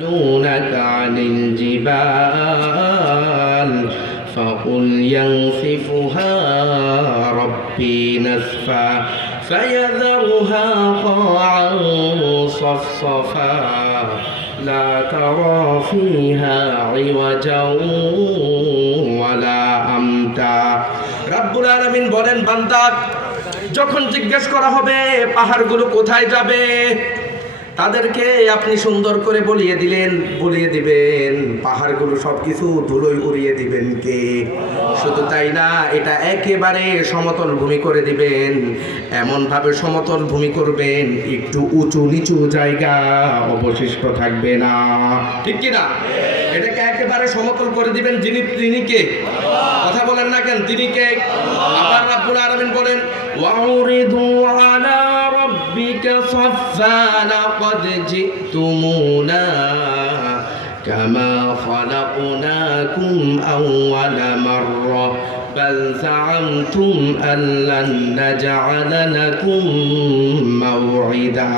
يسألونك عن الجبال فقل ينسفها ربي نسفا فيذرها قاعا صفصفا لا ترى فيها عوجا ولا أمتا রব্বুল আলামিন বলেন, বান্দা যখন জিজ্ঞেস করা হবে পাহাড়গুলো কোথায় যাবে, তাদেরকে আপনি সুন্দর করে বলিয়ে দিবেন পাহাড়গুলো সবকিছু ধুলোয় উড়িয়ে দিবেন কে। শুধু তাই না, এটা একেবারে সমতল ভূমি করে দিবেন, এমনভাবে সমতল ভূমি করবেন একটু উঁচু নিচু জায়গা অবশিষ্ট থাকবে না, ঠিক কিনা? এটাকে একেবারে সমতল করে দিবেন। তিনি কে? কথা বলেন না কেন? তিনি কে? আবার রব্বুল আলামিন বলেন, ওয়াউরিদু আলা রাব্বিকা সাফফা লাকাদ জিতুমুনা কামা খালাকনাকুম আউওয়ালা মাররা বাল যাআমতুম আল্লান নাজআলা লাকুম মাওঈদা।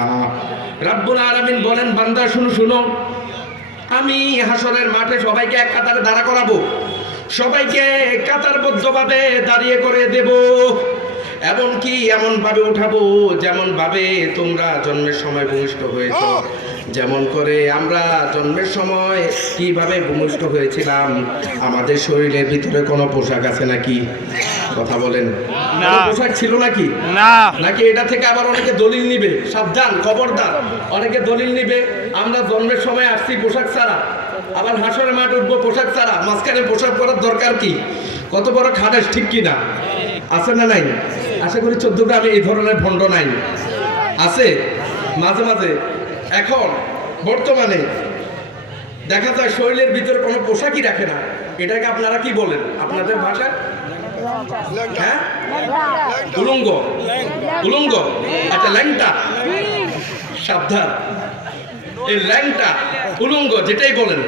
রব্বুল আলামিন বলেন, বান্দা শুনো, আমি হাসরের মাঠে সবাইকে এক কাতারে দাঁড়া করাবো, সবাইকে কাতারবদ্ধভাবে দাঁড়িয়ে করে দেব, এমনকি এমনভাবে উঠাবো যেমন ভাবে তোমরা জন্মের সময় ভূমিষ্ঠ হয়েছ, যেমন করে আমরা জন্মের সময় কিভাবে ভূমিষ্ঠ হয়েছিলাম। আমাদের শরীরের ভিতরে কোনো পোশাক আছে নাকি? কথা বলেন, পোশাক ছিল নাকি? নাকি এটা থেকে আবার অনেকে দলিল নিবে, সাবধান, খবরদার, অনেকে দলিল নিবে আমরা জন্মের সময় আসছি পোশাক ছাড়া, আবার হাসরের মাঠ উঠবো পোশাক ছাড়া, মাঝখানে পোশাক পরার দরকার কি? কত বড় খাদেশ, ঠিক কিনা? আছে না নাই? আশা করি 14 গ্রামে এই ধরনের ভণ্ড নাই, আছে মাঝে মাঝে। এখন বর্তমানে দেখা যায় শরীরের ভিতরে কোনো পোশাকই রাখে না। এটাকে আপনারা কি বলেন আপনাদের ভাষায়? হ্যাঁ, উলঙ্গ। আচ্ছা, ল্যাংটা, সাবধান, এই ল্যাংটা উলঙ্গ যেটাই বলেন,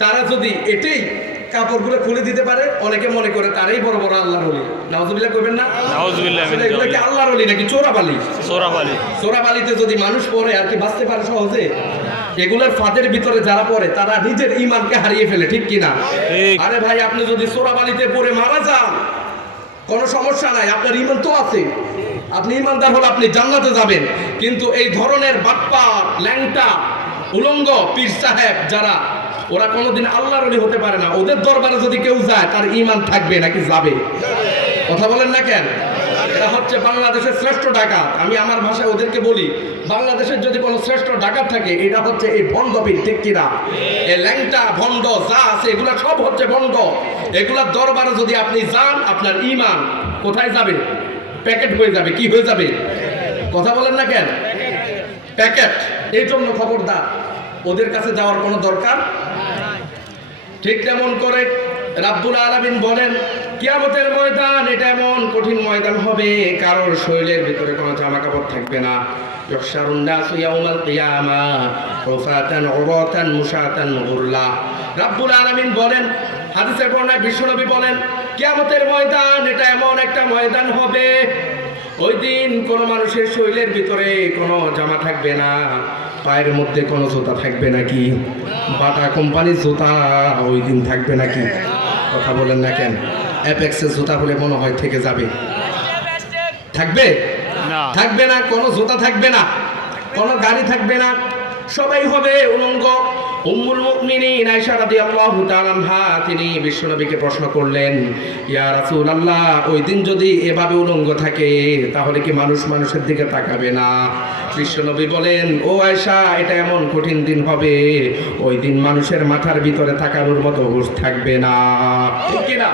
তারা যদি এটাই কাপড়গুলো খুলে দিতে পারে, অনেকে মনে করে তারাই বড় বড় আল্লাহর ওলি। নাউজুবিল্লাহ করবেন না? এগুলো কি আল্লাহর ওলি নাকি চোরাবালি? চোরাবালিতে যদি মানুষ পড়ে আর কি বাঁচতে পারে সহজে? এগুলোর ফাঁদের ভিতরে যারা পড়ে তারা নিজের ঈমানকে হারিয়ে ফেলে, ঠিক কিনা? আরে ভাই, আপনি যদি চোরাবালিতে পড়ে মারা যান কোনো সমস্যা নাই, আপনার ঈমান তো আছে, আপনি ঈমানদার হলে আপনি জান্নাতে যাবেন। কিন্তু এই ধরনের বাটপা, ল্যাংটা, উলঙ্গ পীর সাহেব যারা, ওরা কোনোদিন আল্লাহর ওলি হতে পারে না। ওদের দরবারে যদি কেউ যায় তার ঈমান থাকবে নাকি যাবে? কথা বলেন না কেন? এটা হচ্ছে বাংলাদেশের শ্রেষ্ঠ ডাকাত। আমি আমার ভাষায় ওদেরকে বলি, বাংলাদেশের যদি কোনো শ্রেষ্ঠ ডাকাত থাকে এটা হচ্ছে এই ভণ্ড পীর, ঠিক কিনা? এই ল্যাংটা ভণ্ড যা আছে এগুলা সব হচ্ছে ভণ্ড। এগুলার দরবারে যদি আপনি যান, আপনার ঈমান কোথায় যাবে? প্যাকেট হয়ে যাবে। কি হয়ে যাবে? কথা বলেন না কেন? প্যাকেট। এই জন্য খবরদার, ওদের কাছে যাওয়ার কোনো দরকার। ঠিক তেমন করে রব্বুল আলামিন বলেন, কিয়ামতের ময়দান এটা এমন কঠিন ময়দান হবে, কারোর শরীরের ভিতরে কোনো জামা কাপড় থাকবে না। ইহশারুন নাসু ইয়াউমাল কিয়ামা হুফাতান উরাতান মুশাতান গুরলা। রব্বুল আলামিন বলেন, হাদিসের বর্ণনায় বিশ্বনবী বলেন, কিয়ামতের ময়দান এটা এমন একটা ময়দান হবে, ওই দিন কোনো মানুষের শরীরের ভিতরে কোনো জামা থাকবে না, পায়ের মধ্যে কোনো জুতা থাকবে নাকি? বাটা কোম্পানির জুতা ওই দিন থাকবে নাকি? কথা বলেন না কেন? অ্যাপেক্সের জুতা হলে মনে হয় থেকে যাবে, থাকবে না, কোনো জুতা থাকবে না, কোনো গাড়ি থাকবে না, সবাই হবে উলঙ্গ। উম্মুল মুমিনিন আয়েশা রাদিয়াল্লাহু তাআলা আনহা তিনি বিশ্বনবীকে প্রশ্ন করলেন, ইয়া রাসূলুল্লাহ, ওই দিন যদি এভাবে উলঙ্গ থাকে তাহলে কি মানুষ মানুষের দিকে তাকাবে না? বিশ্বনবী বলেন, ও আয়েশা, এটা এমন কঠিন দিন হবে, ওই দিন মানুষের মাথার ভিতরে তাকানোর মতো হুঁশ থাকবে না, ঠিক কি না?